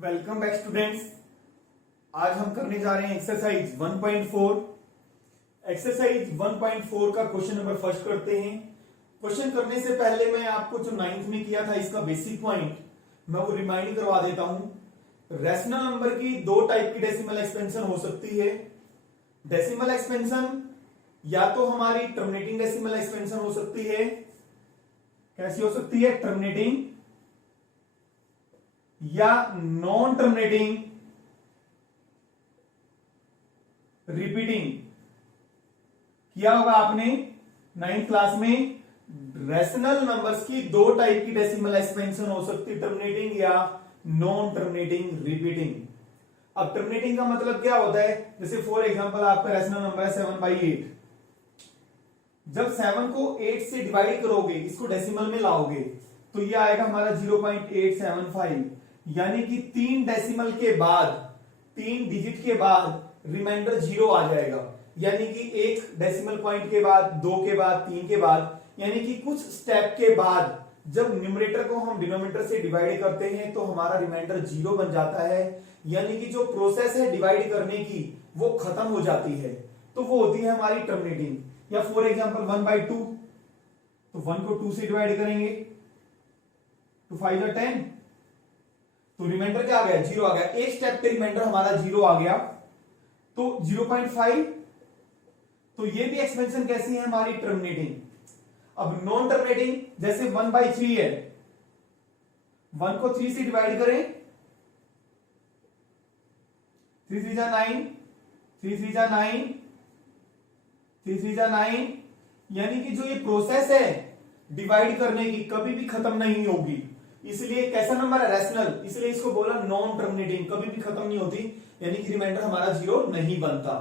Welcome back students. आज हम करने जा रहे हैं एक्सरसाइज 1.4। एक्सरसाइज 1.4 का क्वेश्चन नंबर फर्स्ट करते हैं। क्वेश्चन करने से पहले मैं आपको जो 9th में किया था इसका बेसिक पॉइंट मैं वो रिमाइंड करवा देता हूं। रैशनल नंबर की दो टाइप की डेसिमल एक्सपेंशन हो सकती है। डेसिमल एक्सपेंशन या तो हमारी टर्मिनेटिंग डेसिमल एक्सपेंशन हो सकती है। कैसी हो सकती है? टर्मिनेटिंग या नॉन टर्मिनेटिंग रिपीटिंग। किया होगा आपने 9th क्लास में। रैशनल नंबर्स की दो टाइप की डेसिमल एक्सपेंशन हो सकती है, टर्मिनेटिंग या नॉन टर्मिनेटिंग रिपीटिंग। अब टर्मिनेटिंग का मतलब क्या होता है? जैसे फॉर एग्जांपल आपका रैशनल नंबर है 7/8। जब 7 को 8 से डिवाइड करोगे, इसको डेसिमल में लाओगे, तो ये आएगा हमारा 0.875। यानी कि 3 डेसिमल के बाद, 3 डिजिट के बाद रिमाइंडर 0 आ जाएगा। यानी कि एक डेसिमल पॉइंट के बाद, 2 के बाद, 3 के बाद, यानी कि कुछ स्टेप के बाद जब न्यूमरेटर को हम डिनोमिनेटर से डिवाइड करते हैं तो हमारा रिमाइंडर 0 बन जाता है। यानी कि जो प्रोसेस है डिवाइड करने की वो खत्म हो जाती है, तो वो होती है हमारी टर्मिनेटिंग। या फॉर एग्जांपल 1/2, तो 1 को 2 से डिवाइड करेंगे, 2 5 जा 10, तो रिमाइंडर क्या आ गया? 0 आ गया। एक स्टेप पे रिमाइंडर हमारा 0 आ गया, तो 0.5। तो ये भी एक्सपेंशन कैसी है हमारी? टर्मिनेटिंग। अब नॉन टर्मिनेटिंग जैसे 1/3 है, 1 को 3 से डिवाइड करें, 3 3 जा 9, 3 3 जा 9, 3 3 जा 9। यानी कि जो ये प्रोसेस है डिवाइड करने की कभी भी खत्म नहीं होगी। इसलिए कैसा नंबर है? रैशनल। इसलिए इसको बोला नॉन टर्मिनेटिंग, कभी भी खत्म नहीं होती। यानी कि रिमाइंडर हमारा 0 नहीं बनता।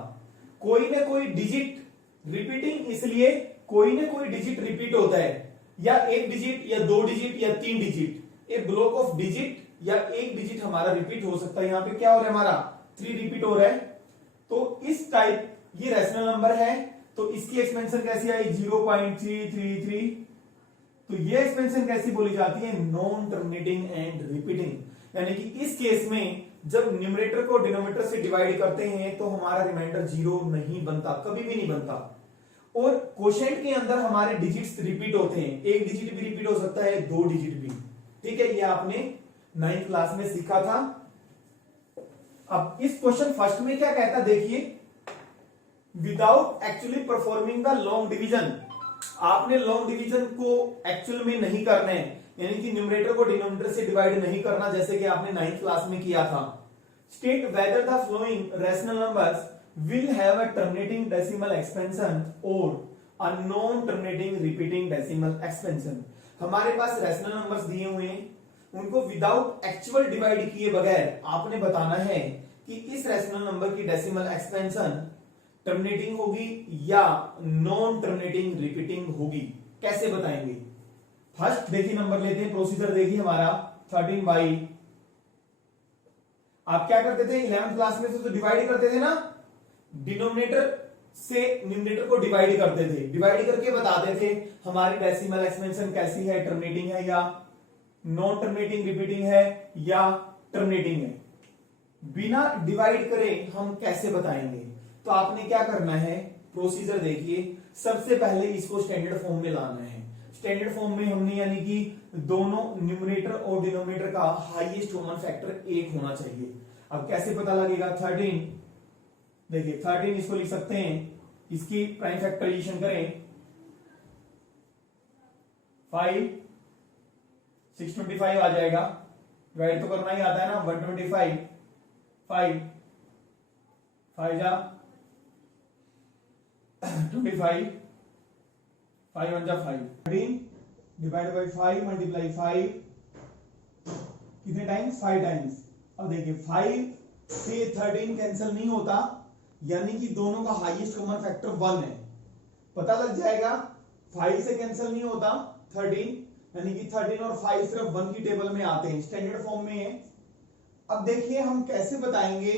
कोई ना कोई डिजिट रिपीटिंग, इसलिए कोई ना कोई डिजिट रिपीट होता है, या एक डिजिट या 2 डिजिट या 3 डिजिट। एक ब्लॉक ऑफ डिजिट या एक डिजिट हमारा रिपीट हो सकता है। यहां पे क्या हो रहा है? हमारा 3 रिपीट हो रहा है। तो इस टाइप ये रैशनल नंबर है, तो इसकी एक्सपेंशन कैसी आई? 0.333। तो ये एक्सपेंशन कैसी बोली जाती है? Non terminating and repeating. यानी कि इस केस में जब न्यूमरेटर को डिनोमिनेटर से डिवाइड करते हैं तो हमारा रिमाइंडर 0 नहीं बनता, कभी भी नहीं बनता। और क्वोशिएंट के अंदर हमारे डिजिट्स रिपीट होते हैं, एक डिजिट भी रिपीट हो सकता है, 2 डिजिट भी। ठीक है, ये आपने 9th क्लास में सीखा था। अब इस क्वेश्चन फर्स्ट में क्या कहता? देखिए, without actually performing the long division. आपने लॉन्ग डिवीजन को एक्चुअल में नहीं करना है, यानी कि न्यूमरेटर को डिनोमिनेटर से डिवाइड नहीं करना, जैसे कि आपने 9th क्लास में किया था। State whether the following rational numbers will have a terminating decimal expansion और a non terminating repeating decimal expansion. हमारे पास रैशनल नंबर्स दिए हुए हैं, उनको विदाउट एक्चुअल डिवाइड किए बगैर आपने बताना है कि इस रैशनल नंबर की डेसिमल एक्सपेंशन टर्मिनेटिंग होगी या नॉन टर्मिनेटिंग रिपीटिंग होगी। कैसे बताएंगे? फर्स्ट देखिए, नंबर लेते हैं, प्रोसीजर देखिए हमारा 13/। आप क्या करते थे 11th क्लास में? तो डिवाइड करते थे ना, डिनोमिनेटर से न्यूमरेटर को डिवाइड करते थे, डिवाइड करके बताते थे हमारी डेसिमल एक्सपेंशन कैसी है, टर्मिनेटिंग है या नॉन टर्मिनेटिंग रिपीटिंग है या टर्मिनेटिंग है। बिना डिवाइड करे हम कैसे बताएंगे? तो आपने क्या करना है, प्रोसीजर देखिए। सबसे पहले इसको स्टैंडर्ड फॉर्म में लाना है। स्टैंडर्ड फॉर्म में हमने यानी कि दोनों न्यूमरेटर और डिनोमिनेटर का हाईएस्ट कॉमन फैक्टर 1 होना चाहिए। अब कैसे पता लगेगा? 13, देखिए 13 इसको लिख सकते हैं, इसकी प्राइम फैक्टराइजेशन करें, 5 625 आ जाएगा। डिवाइड तो करना ही आता है ना, 125 5 5 जा 25 5 1 जा 5 13 डिवाइड बाई 5 मल्टीप्लाई 5 कितने टाइम्स? 5 टाइम्स। अब देखिए 5 से 13 कैंसिल नहीं होता, यानी कि दोनों का हाईएस्ट कॉमन फैक्टर 1 है। पता लग जाएगा 5 से कैंसिल नहीं होता 13, यानी कि 13 और 5 सिर्फ 1 की टेबल में आते हैं, स्टैंडर्ड फॉर्म में है। अब देखिए हम कैसे बताएंगे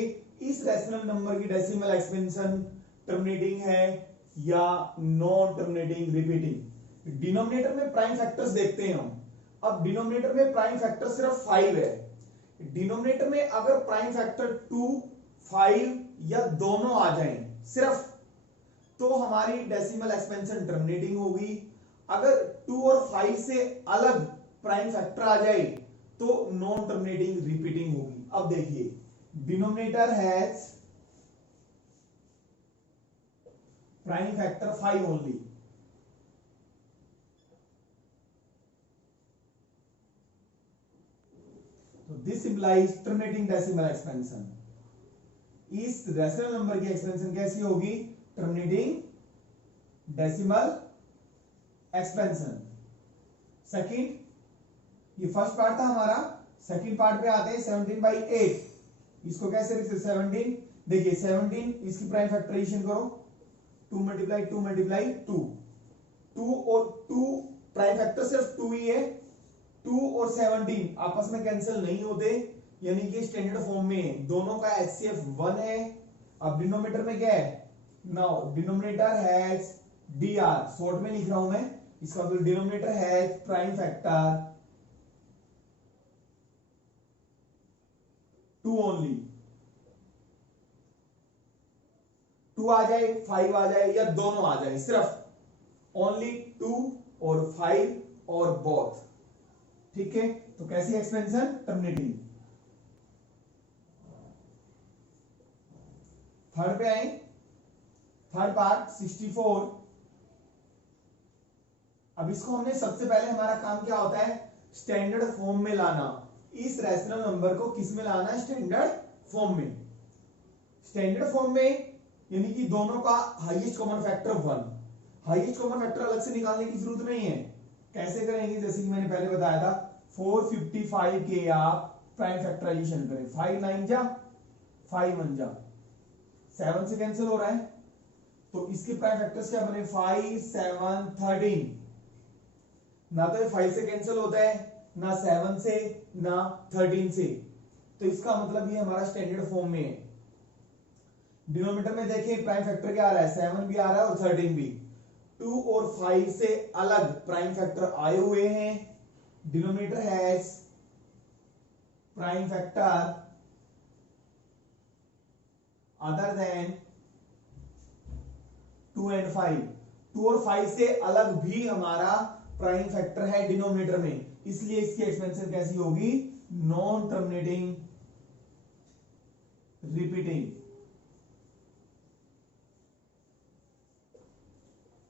इस रैशनल नंबर की डेसिमल एक्सपेंशन टर्मिनेटिंग है या नॉन टर्मिनेटिंग रिपीटिंग। डिनोमिनेटर में प्राइम फैक्टर्स देखते हैं हम। अब डिनोमिनेटर में प्राइम फैक्टर सिर्फ 5 है, डिनोमिनेटर में अगर प्राइम फैक्टर 2, 5 या दोनों आ जाएं सिर्फ, तो हमारी डेसिमल एक्सपेंशन टर्मिनेटिंग होगी। अगर 2 और 5 से अलग प्राइम फैक्टर आ जाए तो नॉन टर्मिनेटिंग रिपीटिंग होगी। अब देखिए, denominator has prime factor 5 only, तो this implies terminating decimal expansion. इस रेशनल नंबर की एक्सपेंशन कैसी होगी? Terminating decimal expansion. सेकंड, ये फर्स्ट पार्ट था हमारा। सेकंड पार्ट पे आते हैं 17/8। इसको कैसे लिखते हैं? 17, देखिए 17 इसकी प्राइम फैक्टराइजेशन करो, 2 मल्टीप्लाई 2 मल्टीप्लाई 2, 2 और 2 प्राइम फैक्टर सिर्फ 2 ही है। 2 और 17 आपस में कैंसिल नहीं होते, यानी कि स्टैंडर्ड फॉर्म में दोनों का HCF 1 है। अब डिनोमिनेटर में क्या है? Now denominator has DR, short में लिख रहा हूं मैं इसका, मतलब denominator has prime factor 2 only. 2 आ जाए, 5 आ जाए या दोनों आ जाए, सिर्फ ओनली 2 और 5 और बोथ। ठीक है, तो कैसी एक्सपेंशन? टर्मिनेटिंग। थर्ड पे आए, थर्ड पार्ट 64। अब इसको हमने सबसे पहले, हमारा काम क्या होता है? स्टैंडर्ड फॉर्म में लाना। इस रैशनल नंबर को किस में लाना है? स्टैंडर्ड फॉर्म में। स्टैंडर्ड फॉर्म में यानी कि दोनों का highest common factor 1। Highest common factor अलग से निकालने की जरूरत नहीं है। कैसे करेंगे? जैसे कि मैंने पहले बताया था, 455 के आप प्राइम फैक्टराइजेशन करें। 5 9 जा, 5 1 जा, 7 से कैंसिल हो रहा है, तो इसके प्राइम फैक्टर्स क्या बने? 5 7 13। ना तो ये 5 से कैंसिल होता है, ना 7 से, ना 13 से, तो इसका मतलब ये हमारा स्टैंडर्ड फॉर्म में है। डिनोमिनेटर में देखिए प्राइम फैक्टर क्या आ रहा है? 7 भी आ रहा है और 13 भी। 2 और 5 से अलग प्राइम फैक्टर आए हुए हैं। Denominator has prime factor other than 2 and 5। 2 और 5 से अलग भी हमारा प्राइम फैक्टर है डिनोमिनेटर में, इसलिए इसकी एक्सपेंशन कैसी होगी? Non terminating repeating.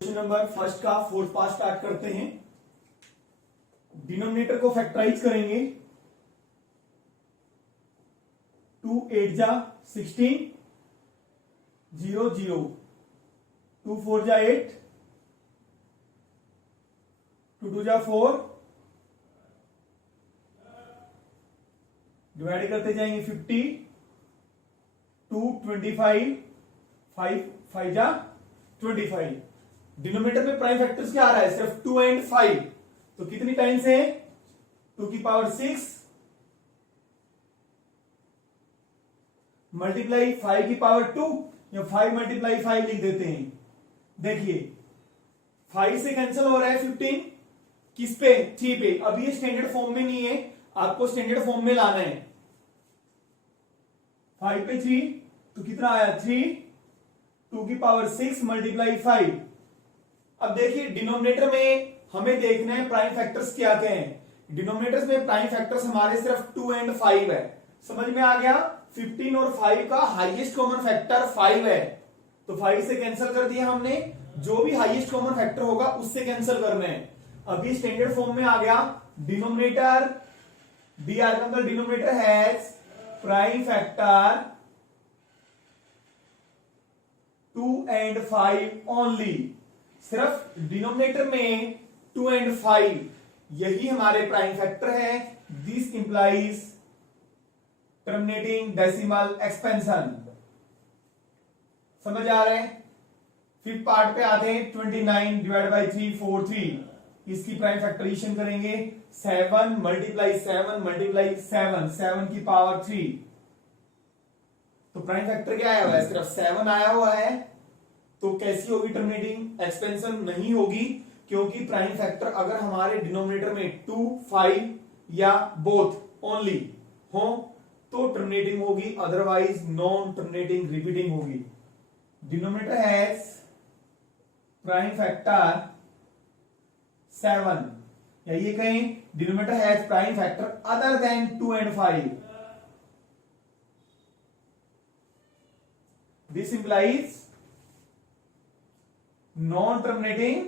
Question number first का फोर्थ पार्ट स्टार्ट करते हैं। डिनोमिनेटर को फैक्टराइज करेंगे। 2 8 जा 16, 0 0, 2 4 जा 8, 2 2 जा 4, डिवाइड करते जाएंगे 50, 2 25, 5 5 जा 25। डिनोमिनेटर में प्राइम फैक्टर्स क्या आ रहा है? सिर्फ 2 एंड 5, तो कितनी टाइम्स है? 2 की पावर 6 मल्टीप्लाई 5 की पावर 2, या 5 मल्टीप्लाई 5 लिख देते हैं। देखिए 5 से कैंसिल हो रहा है 15, किस पे? 3 पे। अब ये स्टैंडर्ड फॉर्म में नहीं है, आपको स्टैंडर्ड फॉर्म में लाना है। 5 पे 3, तो कितना आया? 3, 2 की पावर 6 मल्टीप्लाई 5। अब देखिए डिनोमिनेटर में हमें देखना है प्राइम फैक्टर्स क्या क्या हैं। डिनोमिनेटर्स में प्राइम फैक्टर्स हमारे सिर्फ 2 एंड 5 है। समझ में आ गया? 15 और 5 का हाईएस्ट कॉमन फैक्टर 5 है, तो 5 से कैंसिल कर दिया हमने। जो भी हाईएस्ट कॉमन फैक्टर होगा उससे कैंसिल करना है। अभी स्टैंडर्ड फॉर्म में आ गया। डिनोमिनेटर DR का मतलब denominator has prime factor 2 and 5 only. सिर्फ डिनोमिनेटर में 2 एंड 5 यही हमारे प्राइम फैक्टर है। This implies terminating decimal expansion. समझ आ रहे हैं? फिफ्थ पार्ट पे आते हैं। 29 डिवाइड बाई 3 4 3, इसकी प्राइम फैक्टराइजेशन करेंगे। 7 मल्टीप्लाई 7 मल्टीप्लाई 7, 7 की पावर 3, तो प्राइम फैक्टर क्या आया हुआ है? सिर्फ 7 आया हुआ है। तो कैसी होगी टर्मिनेटिंग एक्सपेंशन? नहीं होगी, क्योंकि प्राइम फैक्टर अगर हमारे डिनोमिनेटर में 2 5 या बोथ ओनली हो तो टर्मिनेटिंग होगी, अदरवाइज नॉन टर्मिनेटिंग रिपीटिंग होगी। डिनोमिनेटर हैज प्राइम फैक्टर 7, या ये कहें denominator has prime factor other than 2 and 5। This implies non terminating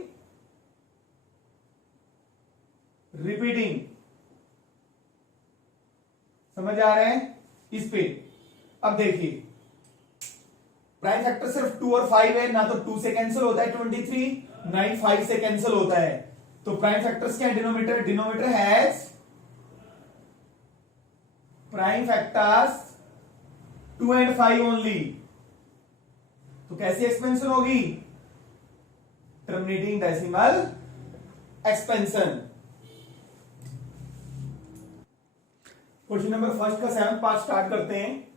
repeating. समझ आ रहे हैं इस पे? अब देखिए प्राइम फैक्टर सिर्फ 2 और 5 है, ना तो 2 से कैंसिल होता है 23, ना ही 5 से कैंसिल होता है। तो प्राइम फैक्टर्स क्या है? Denominator has prime factors 2 and 5 only. तो कैसी एक्सपेंशन होगी? Terminating decimal expansion. Question number first का 7th पार्ट स्टार्ट करते हैं।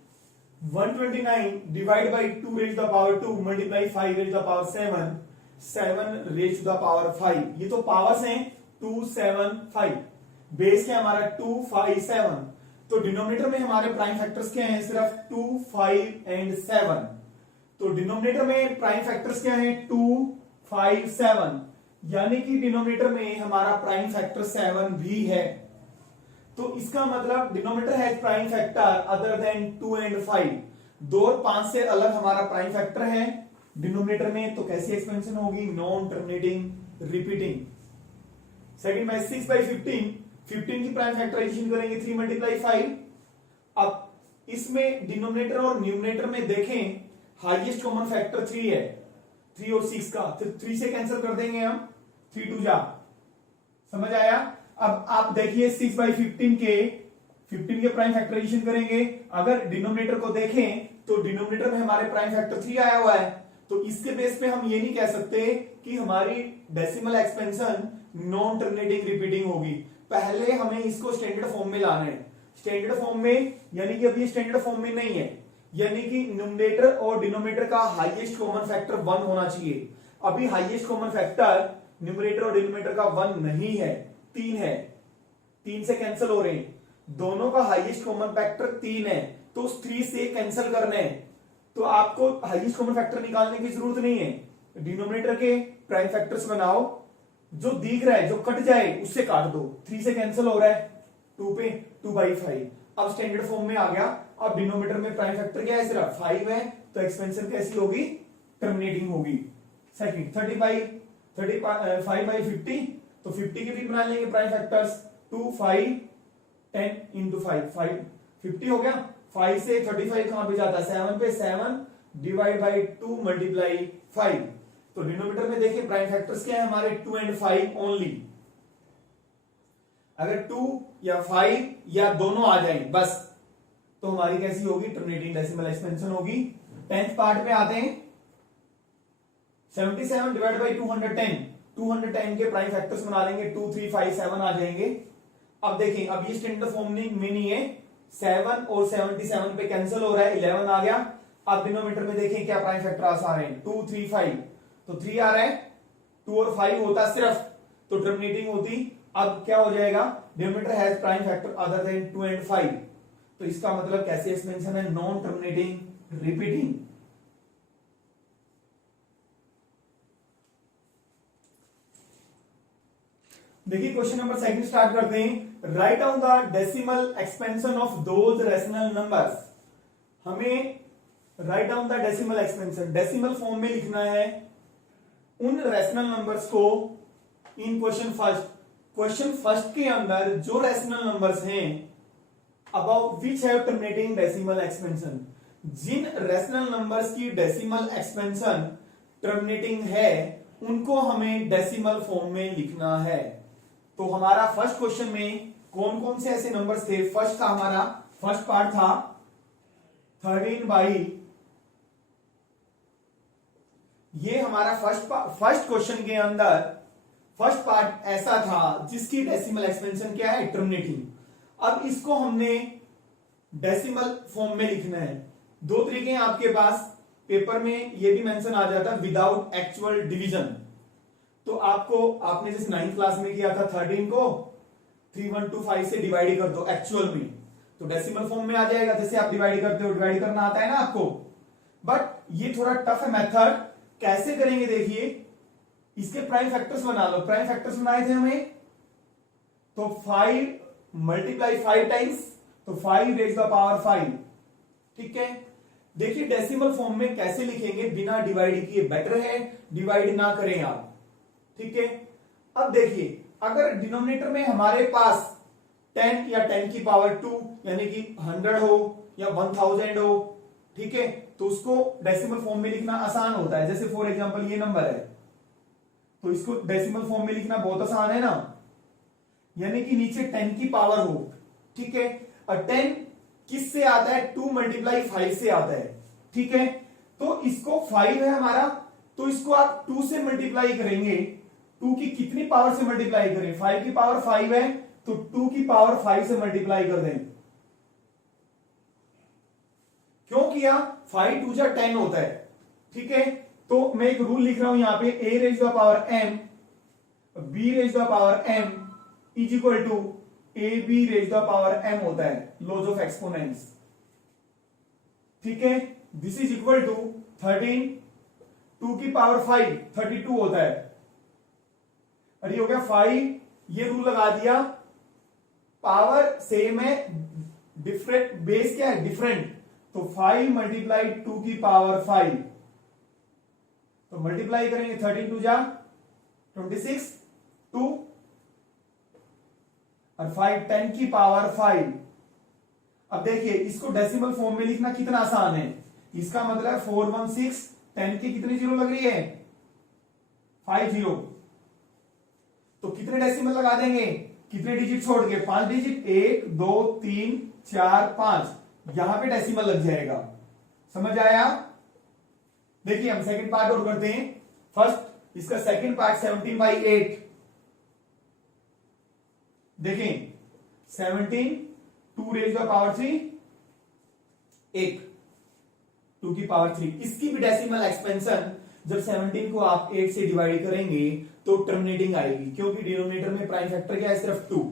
129 divide by 2 raise the power 2 multiply 5 raise the power 7, 7 raise the power 5। ये तो पावर्स हैं 2, 7, 5। बेस क्या हमारा 2, 5, 7। तो डिनोमिनेटर में हमारे प्राइम फैक्टर्स क्या हैं? सिर्फ 2, 5 एंड 7। तो डिनोमिनेटर में प्राइम फैक्टर्स क्या हैं? 2, 5, 7, यानी कि डिनोमिनेटर में हमारा प्राइम फैक्टर 7 भी है। तो इसका मतलब denominator has prime factor other than 2 and 5। 2 और 5 से अलग हमारा प्राइम फैक्टर है डिनोमिनेटर में। तो कैसी एक्सपेंशन होगी? Non terminating repeating. सेकंड में 6/15, 15 की प्राइम फैक्टराइजेशन करेंगे 3 मल्टीप्लाई 5। अब इसमें डिनोमिनेटर और न्यूमरेटर में देखें हाईएस्ट कॉमन फैक्टर 3 है, 3 और 6 का। तो 3 से कैंसिल कर देंगे हम, 3 2 जा। समझ आया? अब आप देखिए 6/15 के प्राइम फैक्टराइजेशन करेंगे। अगर डिनोमिनेटर को देखें तो डिनोमिनेटर में हमारे प्राइम फैक्टर 3 आया हुआ है। तो इसके बेस पे हम ये नहीं कह सकते कि हमारी decimal expansion non terminating repeating होगी। पहले हमें इसको स्टैंडर्ड फॉर्म में लाना है। स्टैंडर्ड फॉर्म में यानी कि अभी स्टैंडर्ड फॉर्म में नहीं है, यानी कि न्यूमरेटर और डिनोमिनेटर का हाईएस्ट कॉमन फैक्टर 1 होना चाहिए। अभी हाईएस्ट कॉमन फैक्टर न्यूमरेटर और डिनोमिनेटर का 1 नहीं है, 3 है। 3 से कैंसिल हो रहे हैं, दोनों का हाईएस्ट कॉमन फैक्टर 3 है। तो उस 3 से कैंसिल करने हैं तो आपको हाईएस्ट कॉमन फैक्टर निकालने की जरूरत नहीं है। डिनोमिनेटर के प्राइम फैक्टर्स बनाओ, जो दिख रहा है जो कट जाए उससे काट दो। 3 से कैंसिल हो रहा है 2 पे, 2/5। अब स्टैंडर्ड फॉर्म में आ गया। अब डिनोमिनेटर में प्राइम फैक्टर क्या है? सिर्फ 5 है। तो एक्सपेंशन कैसी होगी? टर्मिनेटिंग होगी। सेकंड 35/50, तो 50 के भी बना लेंगे प्राइम फैक्टर्स 2, 5, 10 इंटू 5 50 हो गया। 5 से 35 कहां पे जाता है? 7 पे, 7 डिवाइड बाई 2 मल्टीप्लाई 5। तो डिनोमिनेटर में देखिए प्राइम फैक्टर्स क्या है हमारे? 2 and 5 ओनली। अगर 2 या 5 या दोनों आ जाए बस, तो हमारी कैसी होगी? टर्मिनेटिंग डेसिमल एक्सपेंशन होगी। 10th पार्ट में आते हैं। 77 डिवाइड बाई 210, 210 के प्राइम फैक्टर्स बना लेंगे 2, 3, 5, 7 आ जाएंगे। अब देखें, अब ये स्टैंडर्ड फॉर्म में नहीं है। 7 और 77 पे कैंसिल हो रहा है, 11 आ गया। अब डिनोमिनेटर में देखें क्या प्राइम फैक्टर आ रहे हैं? 2, 3, 5, तो 3 आ रहा है। 2 और 5 होता सिर्फ, तो टर्मिनेटिंग होती। अब क्या हो जाएगा? Denominator has prime factor other than 2 and 5। तो इसका मतलब कैसे एक्सपेंशन है? Non terminating repeating. देखिए क्वेश्चन नंबर सेकंड स्टार्ट करते हैं। Write down the decimal expansion of those rational numbers. हमें write down the decimal expansion decimal form में लिखना है उन रैशनल नंबर्स को in question first. Question first के अंदर जो रैशनल नंबर्स हैं about which have terminating decimal expansion, Jin rational numbers की डेसिमल एक्सपेंशन टर्मिनेटिंग है उनको हमें डेसिमल फॉर्म में लिखना है। तो हमारा फर्स्ट क्वेश्चन में कौन कौन से ऐसे नंबर्स थे? फर्स्ट का हमारा फर्स्ट पार्ट था 13/, ये हमारा फर्स्ट क्वेश्चन के अंदर फर्स्ट पार्ट ऐसा था जिसकी डेसिमल एक्सपेंशन क्या है? टर्मिनेटिंग। अब इसको हमने डेसिमल फॉर्म में लिखना है। दो तरीके हैं आपके पास, पेपर में ये भी मेंशन आ जाता है विदाउट एक्चुअल डिवीजन। तो आपने जैसे 9th क्लास में किया था 13 को 3125 से डिवाइड कर दो एक्चुअल में, तो डेसिमल फॉर्म में आ जाएगा, जैसे आप डिवाइड करते हो, डिवाइड करना आता है ना आपको। बट ये थोड़ा टफ है मेथड, कैसे करेंगे देखिए। इसके प्राइम फैक्टर्स बना लो, प्राइम फैक्टर्स बनाए थे हमें, तो 5 मल्टीप्लाई 5 टाइम्स, तो 5 रेज द पावर 5। ठीक है, देखिए डेसिमल फॉर्म में कैसे लिखेंगे, बिना डिवाइड किए बेटर है, डिवाइड ना करें आप। ठीक है, अब देखिए अगर डिनोमिनेटर में हमारे पास 10 या 10 की पावर 2 यानी कि 100 हो या 1000 हो, ठीक है, तो उसको डेसिमल फॉर्म में लिखना आसान होता है। जैसे फॉर एग्जांपल ये नंबर है, तो इसको डेसिमल फॉर्म में लिखना बहुत आसान है ना, यानी कि नीचे 10 की पावर हो। ठीक है, और 10 किस से आता है, 2 मल्टीप्लाई 5 से आता है। ठीक है, तो इसको 5 है हमारा, तो इसको आप 2 से मल्टीप्लाई करेंगे। 2 की कितनी पावर से मल्टीप्लाई करें, 5 की पावर 5 है, तो 2 की पावर 5 से मल्टीप्लाई कर दें। क्यों किया, 5 2 जा 10 होता है। ठीक है, तो मैं एक रूल लिख रहा हूं यहां पे, a raise the power m b raise the power m is equal to A B raise the power m होता है, लॉज ऑफ एक्सपोनेंट्स। ठीक है, दिस इज इक्वल टू 13, 2 की पावर 5 32 होता है, और ये हो गया 5, ये रूल लगा दिया, पावर सेम है, डिफरेंट बेस क्या है, डिफरेंट, तो 5 मल्टीप्लाई 2 की पावर 5, तो मल्टीप्लाई करेंगे 13 2 जा 26, 2 और 5 10 की पावर 5। अब देखिए इसको डेसिमल फॉर्म में लिखना कितना आसान है, इसका मतलब 416, 10 की कितनी जीरो लग रही है, 5 जीरो, तो कितने डेसिमल लगा देंगे, कितने डिजिट छोड़ के, 5 डिजिट, 1 2 3 4 5, यहां पे डेसिमल लग जाएगा। समझ आया। देखिए हम सेकंड पार्ट और करते हैं। फर्स्ट इसका सेकंड पार्ट 17/8, देखें 17 2 रेज द पावर 3 1 2 की पावर 3, इसकी भी डेसिमल एक्सपेंशन जब 17 को आप 8 से डिवाइड करेंगे तो टर्मिनेटिंग आएगी, क्योंकि डिनोमिनेटर में प्राइम फैक्टर क्या है, सिर्फ 2।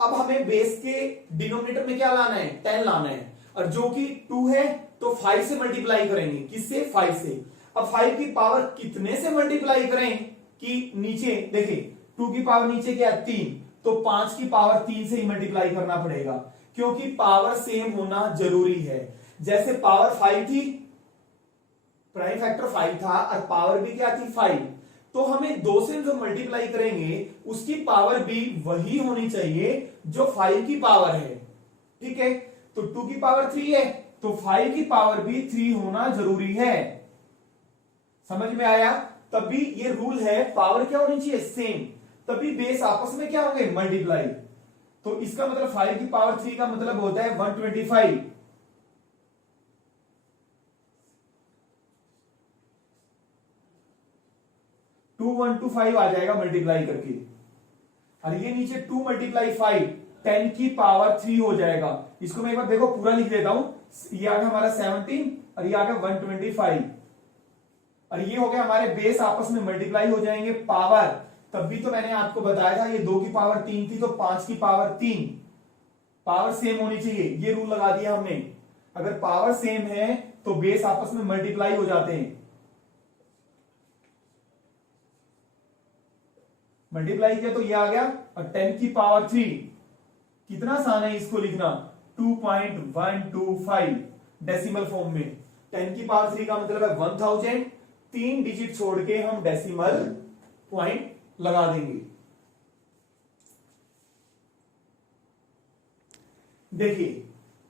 अब हमें बेस के डिनोमिनेटर में क्या लाना है, 10 लाना है, और जो कि 2 है तो 5 से मल्टीप्लाई करेंगे, किससे, 5 से। अब 5 की पावर कितने से मल्टीप्लाई करें कि नीचे देखिए 2 की पावर नीचे क्या है, 3, तो 5 की पावर 3 से ही मल्टीप्लाई करना पड़ेगा, क्योंकि पावर सेम होना जरूरी है। जैसे पावर 5 थी, प्राइम फैक्टर 5 था, और पावर भी क्या थी, 5, तो हमें 2 से जो मल्टीप्लाई करेंगे उसकी पावर भी वही होनी चाहिए जो 5 की पावर है। ठीक है, तो 2 की पावर 3 है, तो 5 की पावर भी 3 होना जरूरी है। समझ में आया। तभी ये रूल है, पावर क्या होनी चाहिए, सेम, तभी बेस आपस में क्या होंगे, मल्टीप्लाई। तो इसका मतलब 5 की पावर 3 का मतलब होता है 125। 2125 आ जाएगा मल्टीप्लाई करके, और ये नीचे 2 मल्टीप्लाई 5 10 की पावर 3 हो जाएगा। इसको मैं एक बार देखो पूरा लिख देता हूं, ये आ गया हमारा 17 और ये आ गया 125, और ये हो गया हमारे बेस आपस में मल्टीप्लाई हो जाएंगे। पावर तब भी तो मैंने आपको बताया था, ये 2 की पावर 3 थी, तो 5 की पावर 3, पावर सेम होनी चाहिए, ये रूल लगा दिया हमने। अगर पावर सेम है तो बेस आपस में मल्टीप्लाई हो जाते हैं। मल्टीप्लाई किया तो ये आ गया, और 10 की पावर 3, कितना आसान है इसको लिखना, 2.125 डेसिमल फॉर्म में। 10 की पावर 3 का मतलब है 1000, 3 डिजिट छोड़ के हम डेसिमल पॉइंट लगा देंगे। देखिए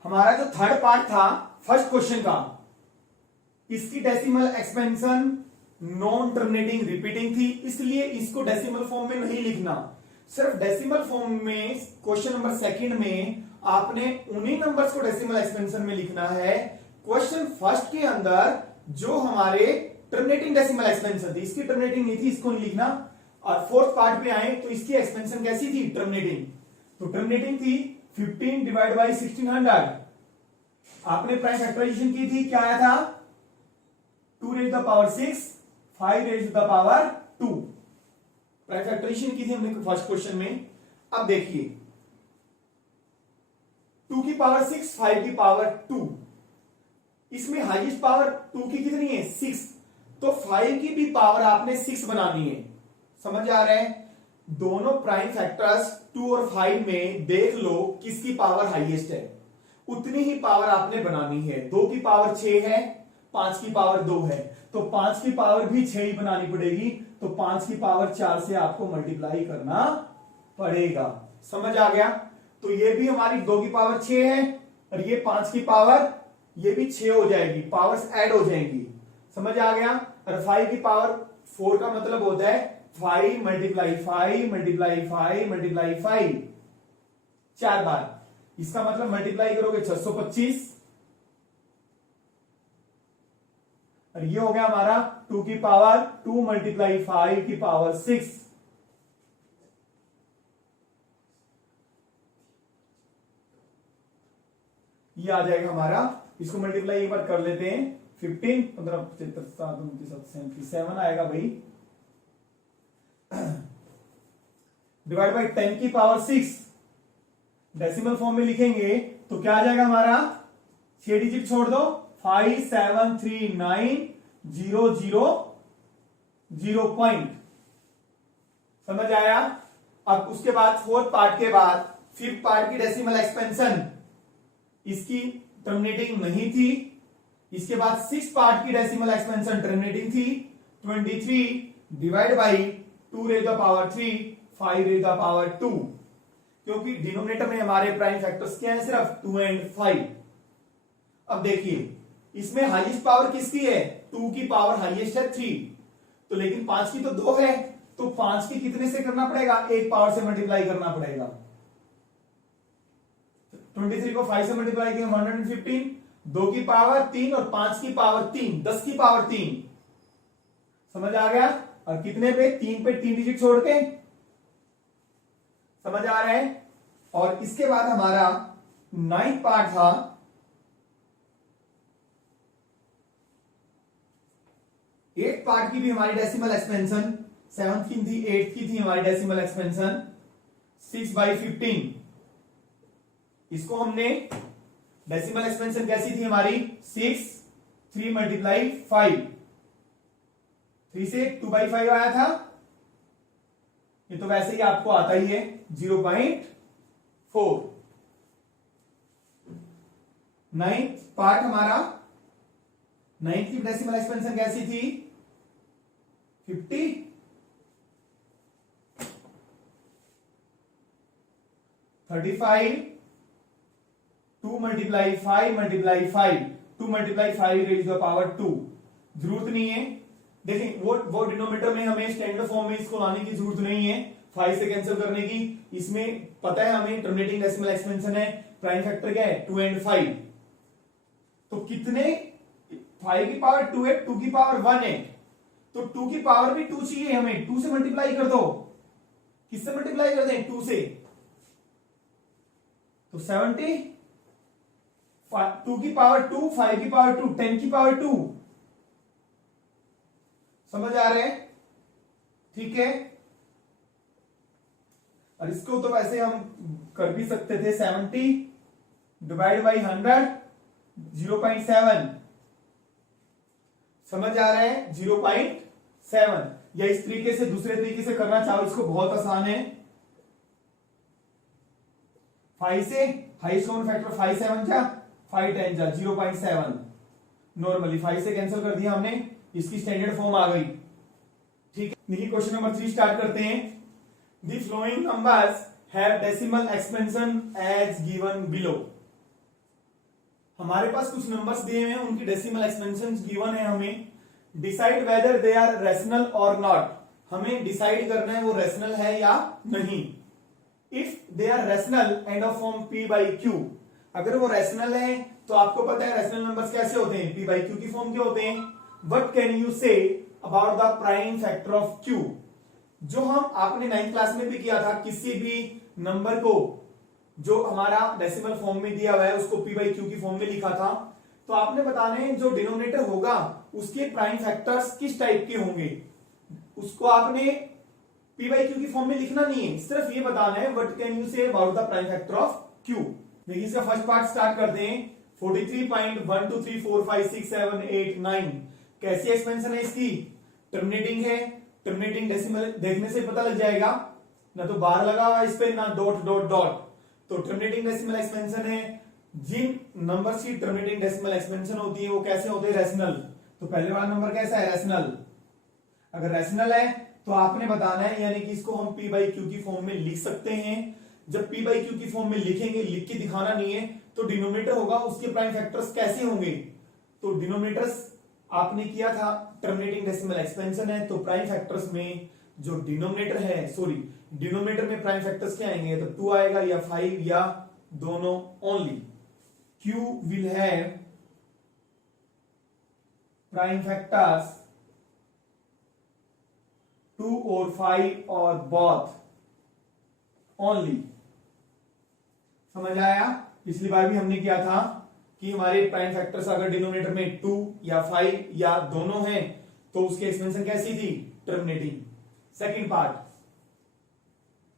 हमारा जो थर्ड पार्ट था फर्स्ट क्वेश्चन का, इसकी decimal expansion non terminating repeating थी, इसलिए इसको डेसिमल फॉर्म में नहीं लिखना। सिर्फ डेसिमल फॉर्म में क्वेश्चन नंबर सेकंड में आपने उन्हीं नंबर्स को डेसिमल एक्सपेंशन में लिखना है। क्वेश्चन फर्स्ट के अंदर जो हमारे टर्मिनेटिंग डेसिमल एक्सपेंशन थी, इसकी टर्मिनेटिंग नहीं थी, इसको नहीं लिखना। और फोर्थ पार्ट पे आए तो इसकी एक्सपेंशन कैसी थी, टर्मिनेटिंग। तो टर्मिनेटिंग थी 15 डिवाइड बाई 1600। आपने प्राइम फैक्टराइजेशन की थी, क्या आया था, 2 raise the power 6, 5 raise the power 2। Prime factorization की थी हमने फर्स्ट क्वेश्चन में। अब देखिए 2 की पावर 6, 5 की पावर 2। इसमें हाईएस्ट पावर 2 की कितनी है? 6। तो 5 की भी पावर आपने 6 बनानी है। समझ आ रहा है? दोनों प्राइम फैक्टर्स 2 और 5 में देख लो किसकी पावर हाईएस्ट है, उतनी ही पावर आपने बनानी है। 2 की पावर 6 है, 5 की पावर 2 है, तो 5 की पावर भी 6 ही बनानी पड़ेगी। तो 5 की पावर 4 से आपको मल्टीप्लाई करना पड़ेगा। समझ आ गया? तो ये भी हमारी 2 की पावर 6 है और ये 5 की पावर, ये भी 6 हो जाएगी, पावर्स ऐड हो जाएंगी। समझ आ गया? और 5 की पावर 4 का मतलब होता है 5 मल्टीप्लाई 5 मल्टीप्लाई 5 मल्टीप्लाई 5, 4 बार। इसका मतलब मल्टीप्लाई करोगे 625, और ये हो गया हमारा 2 की पावर 2 मल्टीप्लाई 5 की पावर 6। ये आ जाएगा हमारा। इसको मल्टीप्लाई एक बार कर लेते हैं। 15 15 75 7 29 7 आएगा भाई, डिवाइड बाई 10 की पावर 6। डेसिमल फॉर्म में लिखेंगे तो क्या आ जाएगा हमारा? 6 डिजिट छोड़ दो, 5 7 3 9 0 0 0 पॉइंट। समझ आया? अब उसके बाद फोर्थ पार्ट के बाद फिफ्थ पार्ट की डेसिमल एक्सपेंशन, इसकी टर्मिनेटिंग नहीं थी। इसके बाद सिक्स पार्ट की डेसिमल एक्सपेंशन टर्मिनेटिंग थी। 23 divide by 2 raise the power 3 5 raise the power 2, क्योंकि डिनोमिनेटर में हमारे प्राइम फैक्टर्स क्या है? सिर्फ 2 एंड 5। अब देखिए इसमें हाईएस्ट पावर किसकी है? 2 की पावर हाईएस्ट है 3, तो लेकिन 5 की तो 2 है, तो 5 की कितने से करना पड़ेगा? एक पावर से मल्टीप्लाई करना पड़ेगा। 23 को 5 से मल्टीप्लाई किया 115, 2 की पावर 3 और 5 की पावर 3, 10 की पावर 3। समझ आ गया? और कितने पे? 3 पे 3 डिजिट छोड़ के। समझ आ रहा है? और इसके बाद हमारा 9th पार्ट था, एट पार्ट की भी हमारी डेसिमल एक्सपेंशन, 7th की थी, 8th की थी हमारी डेसिमल एक्सपेंशन 6/15। इसको हमने डेसिमल एक्सपेंशन कैसी थी हमारी? 6 3 मल्टीप्लाई 5, 3 से 2/5 आया था। ये तो वैसे ही आपको आता ही है 0.4। 9th पार्ट हमारा, 9th की डेसिमल एक्सपेंशन कैसी थी? 50, 35, 2 multiply 5 multiply 5, 2 multiply 5 raise the power 2। जरूरत नहीं है, देखिए वो डिनोमिनेटर में हमें स्टैंडर्ड फॉर्म में इसको लाने की जरूरत नहीं है 5 से कैंसिल करने की। इसमें पता है हमें टर्मिनेटिंग डेसिमल एक्सपेंशन है, प्राइम फैक्टर क्या है? 2 एंड 5। तो कितने? 5 की पावर 2 है, 2 की पावर 1 है, तो 2 की पावर भी 2 चाहिए हमें। 2 से मल्टीप्लाई कर दो। किससे मल्टीप्लाई कर दें? 2 से। तो 70, 2 की पावर 2, 5 की पावर 2, 10 की पावर 2। समझ आ रहे हैं? ठीक है। और इसको तो वैसे हम कर भी सकते थे, 70 डिवाइड बाई 100 0.7। समझ आ रहा है? 0.7। या इस तरीके से दूसरे तरीके से करना चाहो इसको, बहुत आसान है। 5 से हाईएस्ट कॉमन फैक्टर 5 7 जा 5 10 जा 0.7। नॉर्मली 5 से कैंसिल कर दिया हमने, इसकी स्टैंडर्ड फॉर्म आ गई। ठीक है, देखिए क्वेश्चन नंबर 3 स्टार्ट करते हैं। The following numbers have decimal expansion as given below. हमारे पास कुछ नंबर्स दिए हुए हैं, उनकी डेसिमल एक्सपेंशन गिवन है हमें। Decide whether they are rational और नॉट। हमें डिसाइड करना है वो रेशनल है या नहीं। If they are rational and of form p by q, अगर वो रेशनल है तो आपको पता है रेशनल नंबर्स कैसे होते हैं? p by q की फॉर्म के होते हैं। What can you say about the prime factor of q? जो हम आपने 9th क्लास में भी किया था, किसी भी नंबर को जो हमारा डेसिमल फॉर्म में दिया हुआ है उसको p by q की फॉर्म में लिखा था। तो आपने बताना है जो डिनोमिनेटर होगा उसके प्राइम फैक्टर्स किस टाइप के होंगे। उसको आपने p by q की फॉर्म में लिखना नहीं है, सिर्फ ये बताना है what can you say about the prime factor of q। देखिए इसका फर्स्ट पार्ट स्टार्ट करते हैं। 43.123456789 कैसी एक्सपेंशन है इसकी? टर्मिनेटिंग है। टर्मिनेटिंग डेसिमल देखने से पता लग जाएगा, ना तो बार लगा हुआ इस पे ना डॉट डॉट डॉट। तो टर्मिनेटिंग डेसिमल एक्सपेंशन है। जिन नंबर्स की टर्मिनेटिंग डेसिमल एक्सपेंशन होती है वो कैसे होते हैं? रैशनल। तो पहले वाला नंबर कैसा है? रैशनल। अगर रैशनल है तो आपने बताना है, यानी कि इसको हम p बाई क्यू की फॉर्म में लिख सकते हैं। जब p बाई क्यू की फॉर्म में लिखेंगे, लिख के दिखाना नहीं है, तो डिनोमिनेटर होगा उसके प्राइम फैक्टर्स कैसे होंगे? तो डिनोमिनेटर्स आपने किया था टर्मिनेटिंग डेसिमल एक्सपेंशन है, तो प्राइम फैक्टर्स में जो डिनोमिनेटर है, सॉरी डिनोमिनेटर में प्राइम फैक्टर्स क्या आएंगे? तो 2 आएगा या 5 या दोनों only. q will have prime factors 2 और 5 और बोथ ओनली। समझ आया? पिछली बार भी हमने किया था कि हमारे प्राइम फैक्टर्स अगर डिनोमिनेटर में 2 या 5 या दोनों हैं तो उसकी एक्सपेंशन कैसी थी? Terminating. Second part,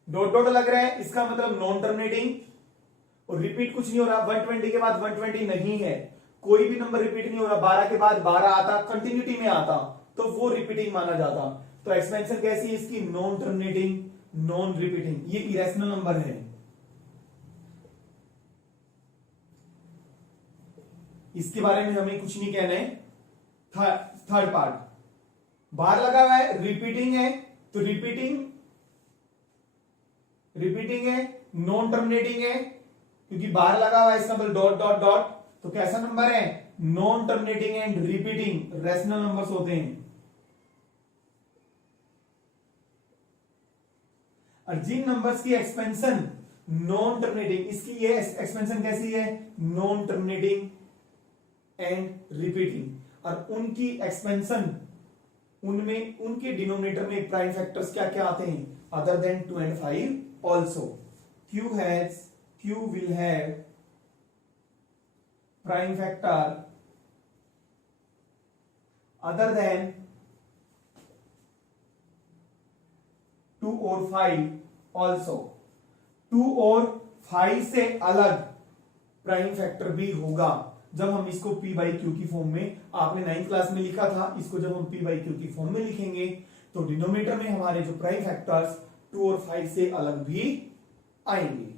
dot dot लग रहा है, इसका मतलब नॉन टर्मिनेटिंग, और रिपीट कुछ नहीं हो रहा। 120 के बाद 120 नहीं है, कोई भी नंबर रिपीट नहीं हो रहा। 12 के बाद 12 आता, कंटिन्यूटी में आता, तो वो रिपीटिंग माना जाता। तो एक्सपेंशन कैसी है इसकी? Non terminating, non repeating. ये इरेशनल नंबर है। इसके बारे में हमें कुछ नहीं कहना है। थर्ड पार्ट, बार लगा हुआ है, रिपीटिंग है, तो रिपीटिंग है, नॉन टर्मिनेटिंग है, क्योंकि बार लगा हुआ है, इसका मतलब डॉट डॉट डॉट। तो कैसा नंबर है? Non terminating and repeating rational numbers होते हैं। और जिन नंबर्स की एक्सपेंशन नॉन टर्मिनेटिंग, इसकी ये एक्सपेंशन कैसी है? नॉन टर्मिनेटिंग एंड रिपीटिंग, और उनकी एक्सपेंशन उनमें उनके डिनोमिनेटर में प्राइम फैक्टर्स क्या क्या आते हैं? Other than 2 and 5 also. Q will have prime factor other than 2 और 5 also। 2 और 5 से अलग प्राइम फैक्टर भी होगा जब हम इसको p बाई क्यू की फॉर्म में, आपने 9th क्लास में लिखा था, इसको जब हम p बाई क्यू की फॉर्म में लिखेंगे तो डिनोमिनेटर में हमारे जो प्राइम फैक्टर्स 2 और 5 से अलग भी आएंगे।